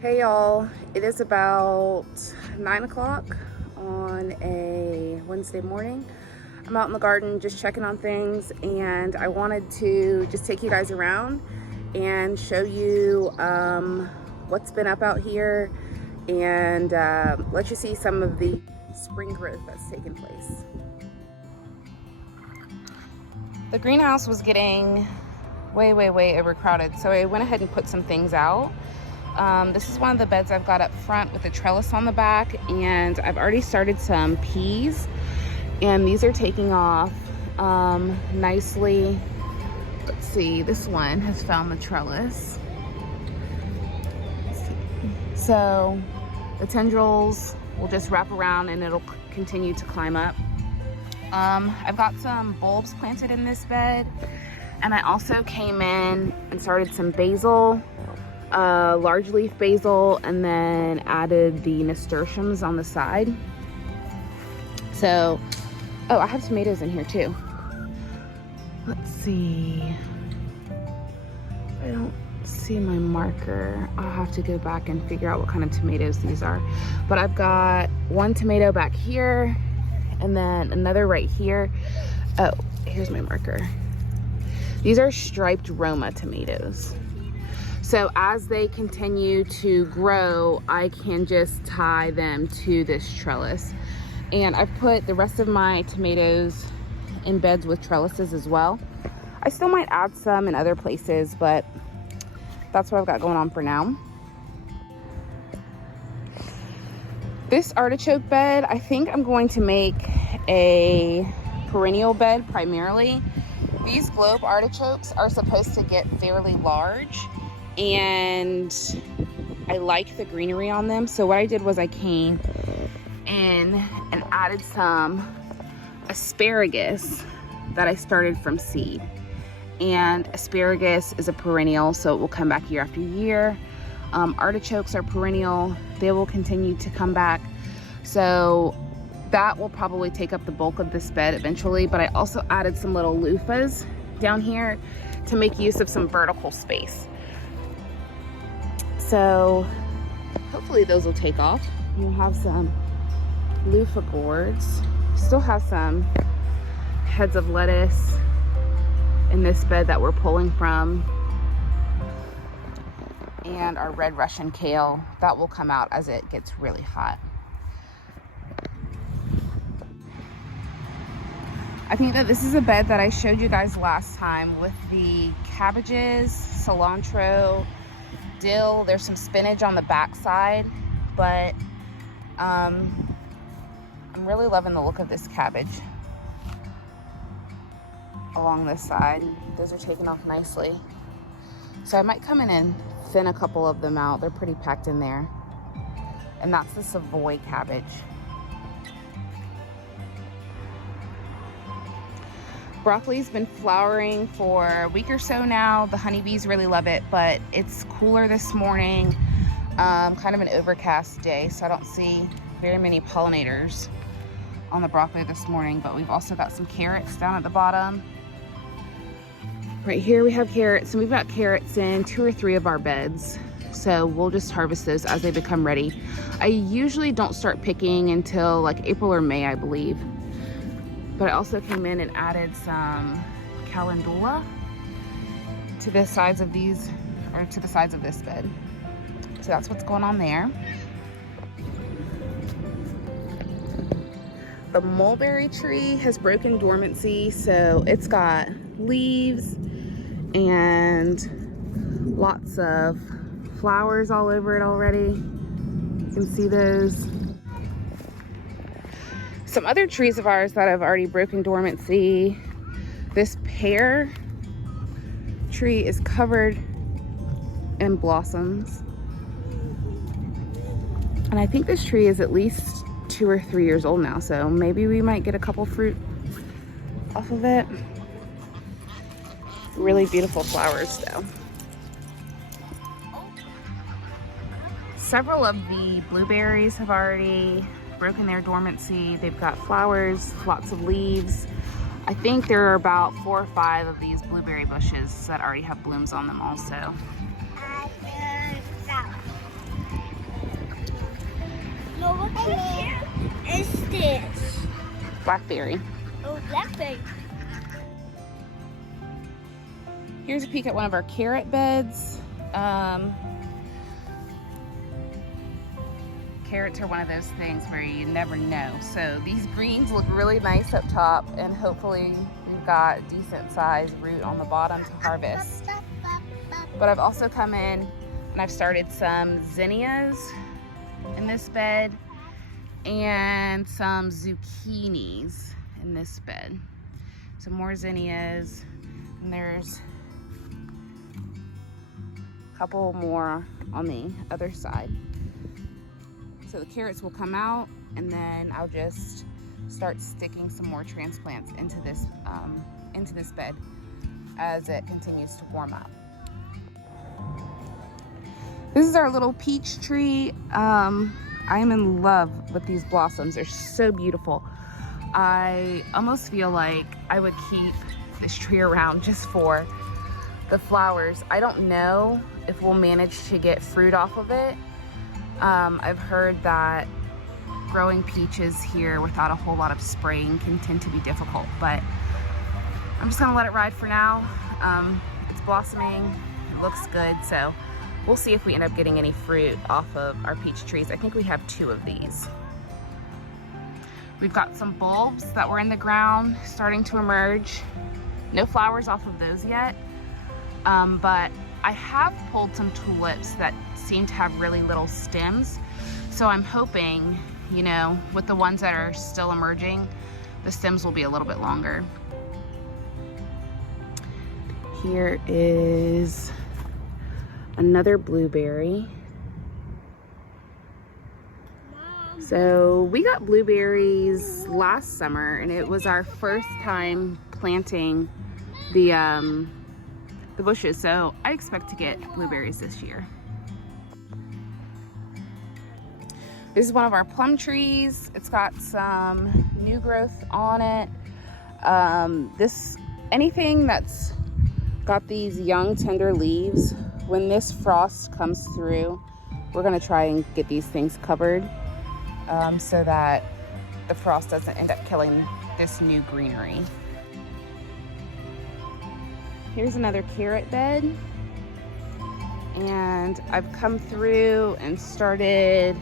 Hey y'all, it is about 9 o'clock on a Wednesday morning. I'm out in the garden just checking on things, and I wanted to just take you guys around and show you what's been up out here and let you see some of the spring growth that's taken place. The greenhouse was getting way overcrowded, so I went ahead and put some things out. This is one of the beds I've got up front with the trellis on the back, and I've already started some peas, and these are taking off nicely. Let's see, this one has found the trellis. So the tendrils will just wrap around and it'll continue to climb up. I've got some bulbs planted in this bed, and I also came in and started some basil, large leaf basil, and then added the nasturtiums on the side. So, oh, I have tomatoes in here too. Let's see. I don't see my marker. I'll have to go back and figure out what kind of tomatoes these are. But I've got one tomato back here and then another right here. Oh, here's my marker. These are striped Roma tomatoes. So as they continue to grow, I can just tie them to this trellis. And I've put the rest of my tomatoes in beds with trellises as well. I still might add some in other places, but that's what I've got going on for now. This artichoke bed, I think I'm going to make a perennial bed primarily. These globe artichokes are supposed to get fairly large, and I like the greenery on them. So what I did was I came in and added some asparagus that I started from seed. And asparagus is a perennial, so it will come back year after year. Artichokes are perennial. They will continue to come back. So that will probably take up the bulk of this bed eventually, but I also added some little loofahs down here to make use of some vertical space. So hopefully those will take off. We'll have some loofah gourds. Still have some heads of lettuce in this bed that we're pulling from, and our red Russian kale that will come out as it gets really hot. I think that this is a bed that I showed you guys last time with the cabbages, cilantro, dill. There's some spinach on the back side, but I'm really loving the look of this cabbage along this side. Those are taking off nicely. So I might come in and thin a couple of them out. They're pretty packed in there. And that's the Savoy cabbage. Broccoli's been flowering for a week or so now. The honeybees really love it, but it's cooler this morning. Kind of an overcast day, so I don't see very many pollinators on the broccoli this morning, but we've also got some carrots down at the bottom. Right here we have carrots, and we've got carrots in 2 or 3 of our beds. So we'll just harvest those as they become ready. I usually don't start picking until like April or May, I believe. But I also came in and added some calendula to the sides of these, or to the sides of this bed. So that's what's going on there. The mulberry tree has broken dormancy, so it's got leaves and lots of flowers all over it already. You can see those. Some other trees of ours that have already broken dormancy. This pear tree is covered in blossoms. And I think this tree is at least 2 or 3 years old now, so maybe we might get a couple fruit off of it. Really beautiful flowers though. Several of the blueberries have already broken their dormancy. They've got flowers, lots of leaves. I think there are about 4 or 5 of these blueberry bushes that already have blooms on them also. What is this? Blackberry. Oh, blackberry. Here's a peek at one of our carrot beds. Carrots are one of those things where you never know. So these greens look really nice up top, and hopefully we've got decent sized root on the bottom to harvest. But I've also come in and I've started some zinnias in this bed and some zucchinis in this bed. Some more zinnias, and there's a couple more on the other side. So the carrots will come out, and then I'll just start sticking some more transplants into this bed as it continues to warm up. This is our little peach tree. I am in love with these blossoms. They're so beautiful. I almost feel like I would keep this tree around just for the flowers. I don't know if we'll manage to get fruit off of it. I've heard that growing peaches here without a whole lot of spraying can tend to be difficult, but I'm just gonna let it ride for now. It's blossoming, it looks good, so we'll see if we end up getting any fruit off of our peach trees. I think we have 2 of these. We've got some bulbs that were in the ground starting to emerge. No flowers off of those yet, but I have pulled some tulips that seem to have really little stems. So I'm hoping, you know, with the ones that are still emerging, the stems will be a little bit longer. Here is another blueberry. So we got blueberries last summer, and it was our first time planting the bushes, so I expect to get blueberries this year. This is one of our plum trees. It's got some new growth on it. Anything that's got these young tender leaves, when this frost comes through, we're gonna try and get these things covered so that the frost doesn't end up killing this new greenery. Here's another carrot bed, and I've come through and started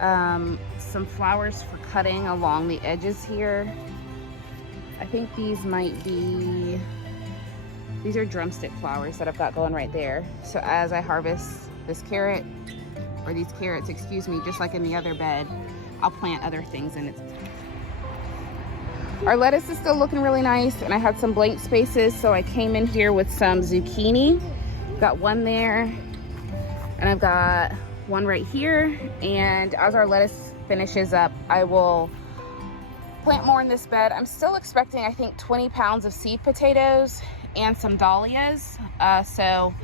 some flowers for cutting along the edges here. I think these are drumstick flowers that I've got going right there. So as I harvest this carrot, or these carrots, excuse me, just like in the other bed, I'll plant other things in it. Our lettuce is still looking really nice, and I had some blank spaces, so I came in here with some zucchini. Got one there, and I've got one right here. And as our lettuce finishes up, I will plant more in this bed. I'm still expecting, I think, 20 pounds of seed potatoes and some dahlias. So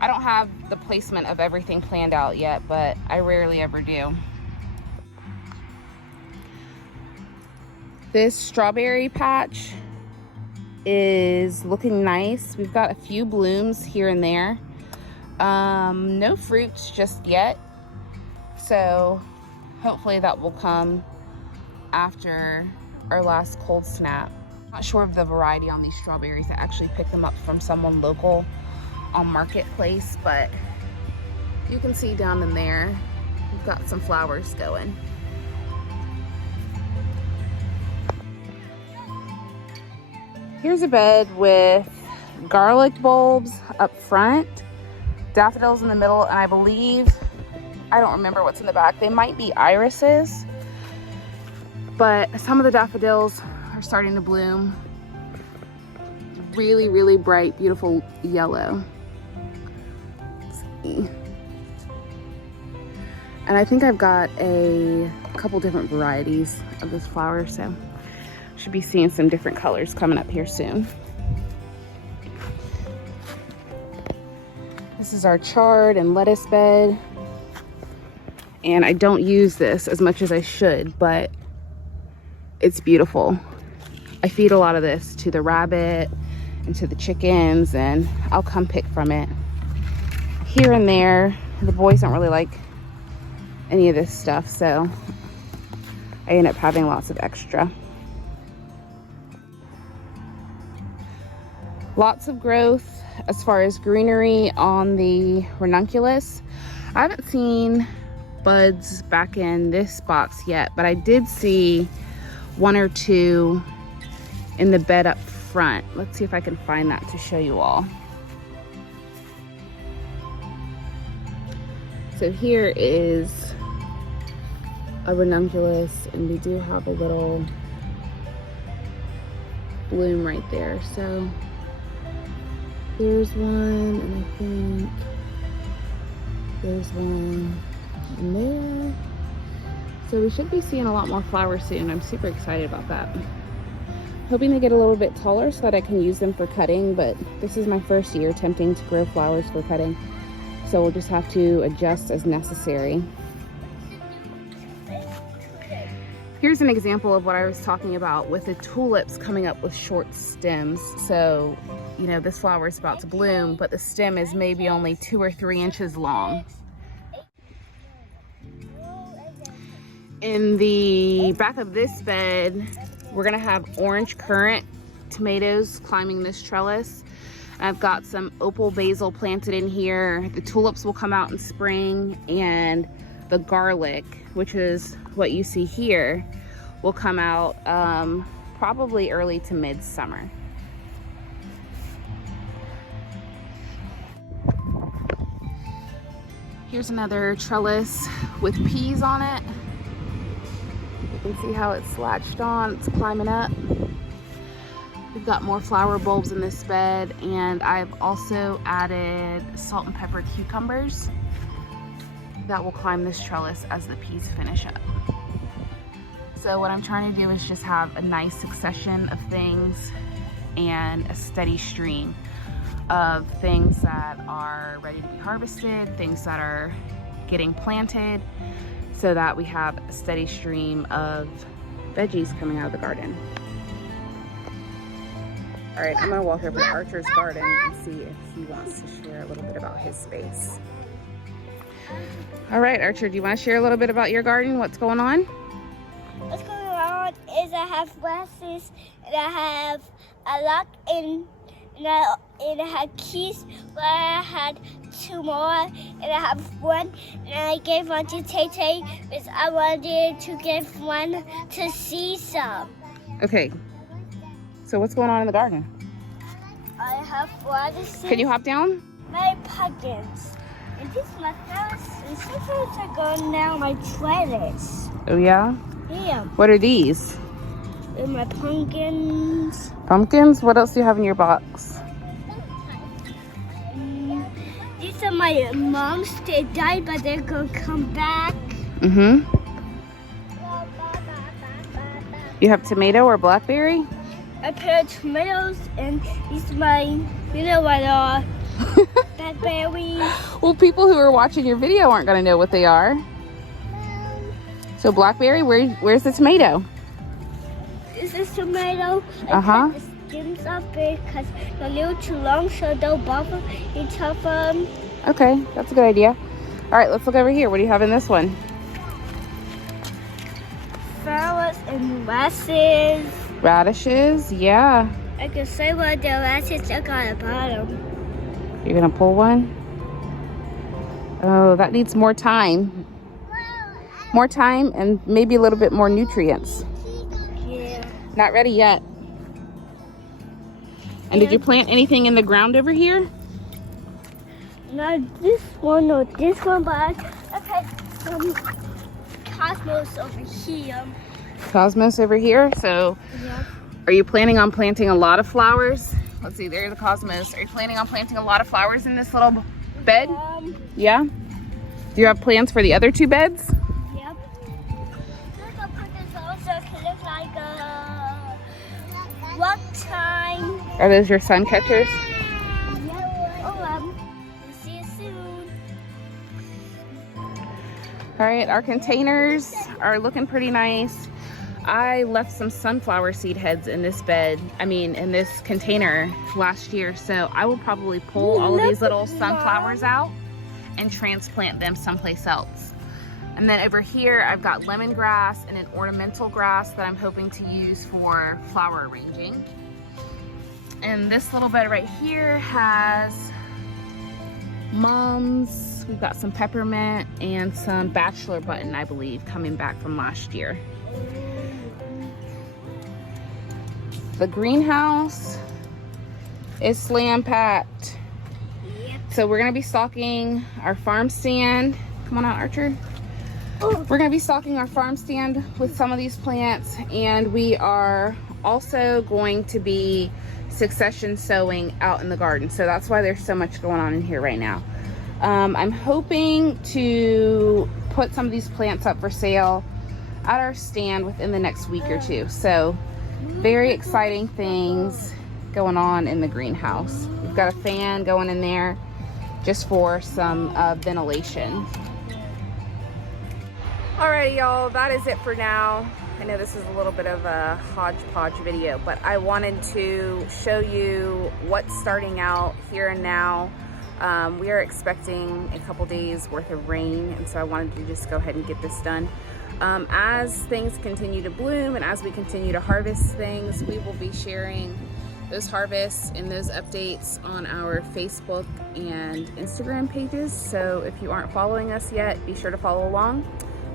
I don't have the placement of everything planned out yet, but I rarely ever do. This strawberry patch is looking nice. We've got a few blooms here and there. No fruits just yet. So hopefully that will come after our last cold snap. Not sure of the variety on these strawberries. I actually picked them up from someone local on Marketplace, but you can see down in there, we've got some flowers going. Here's a bed with garlic bulbs up front, daffodils in the middle, and I believe, I don't remember what's in the back. They might be irises, but some of the daffodils are starting to bloom. Really, really bright, beautiful yellow. Let's see. And I think I've got a couple different varieties of this flower, so should be seeing some different colors coming up here soon. This is our chard and lettuce bed. And I don't use this as much as I should, but it's beautiful. I feed a lot of this to the rabbit and to the chickens, and I'll come pick from it here and there. The boys don't really like any of this stuff, so I end up having lots of extra. Lots of growth as far as greenery on the ranunculus. I haven't seen buds back in this box yet, but I did see one or two in the bed up front. Let's see if I can find that to show you all. So here is a ranunculus, and we do have a little bloom right there. So there's one, and I think there's one in there. So we should be seeing a lot more flowers soon. I'm super excited about that. Hoping they get a little bit taller so that I can use them for cutting, but this is my first year attempting to grow flowers for cutting. So we'll just have to adjust as necessary. Here's an example of what I was talking about with the tulips coming up with short stems. So, you know, this flower is about to bloom, but the stem is maybe only 2 or 3 inches long. In the back of this bed, we're gonna have orange currant tomatoes climbing this trellis. I've got some opal basil planted in here. The tulips will come out in spring, and the garlic, which is what you see here, will come out probably early to mid-summer. Here's another trellis with peas on it. You can see how it's latched on, it's climbing up. We've got more flower bulbs in this bed, and I've also added salt and pepper cucumbers that will climb this trellis as the peas finish up. So what I'm trying to do is just have a nice succession of things and a steady stream of things that are ready to be harvested, things that are getting planted, so that we have a steady stream of veggies coming out of the garden. All right, I'm gonna walk over to Archer's garden and see if he wants to share a little bit about his space. All right, Archer, do you want to share a little bit about your garden? What's going on? What's going on is I have glasses, and I have a lock in, and I had keys, but I had 2 more, and I have 1, and I gave 1 to Tay because I wanted to give 1 to Cecil. Okay. So what's going on in the garden? I have lettuces. Can you hop down? My pumpkins. And these are my flowers, and sometimes are going down my trellis. Oh yeah? Yeah. What are these? And my pumpkins. Pumpkins? What else do you have in your box? These are my mom's. They died, but they're going to come back. Mm-hmm. You have tomato or blackberry? I put tomatoes, and these are my, you know what, blackberries. Well, people who are watching your video aren't going to know what they are. So blackberry, where's the tomato? This is tomato. Uh-huh. I cut the stems up because they're a little too long, so they'll bubble each of them. Okay, that's a good idea. All right, let's look over here. What do you have in this one? Flowers and radishes. Radishes, yeah. I can say what the radishes are at the bottom. You're gonna pull one? Oh, that needs more time. More time and maybe a little bit more nutrients. Yeah. Not ready yet. And did you plant anything in the ground over here? Not this one or this one, but I had some cosmos over here. Cosmos over here. So Yeah. are you planning on planting a lot of flowers? Let's see, there's the cosmos. Are you planning on planting a lot of flowers in this little bed? Yeah? Do you have plans for the other 2 beds? Yep. I'll put this also to look like a rock time. Are those your sun catchers? Oh, see you soon. All right, our containers are looking pretty nice. I left some sunflower seed heads in this bed, in this container last year. So I will probably pull all of these little sunflowers out and transplant them someplace else. And then over here, I've got lemongrass and an ornamental grass that I'm hoping to use for flower arranging. And this little bed right here has mums. We've got some peppermint and some bachelor button, I believe, coming back from last year. The greenhouse is slam packed. Yep. So we're gonna be stocking our farm stand. Come on out, Archer. We're gonna be stocking our farm stand with some of these plants, and we are also going to be succession sowing out in the garden. So that's why there's so much going on in here right now. I'm hoping to put some of these plants up for sale at our stand within the next week or two. So very exciting things going on in the greenhouse. We've got a fan going in there just for some ventilation. Alrighty, y'all, that is it for now. I know this is a little bit of a hodgepodge video, but I wanted to show you what's starting out here and now. We are expecting a couple days worth of rain, and so I wanted to just go ahead and get this done. As things continue to bloom and as we continue to harvest things, we will be sharing those harvests and those updates on our Facebook and Instagram pages. So if you aren't following us yet, be sure to follow along,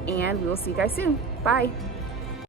and we will see you guys soon. Bye.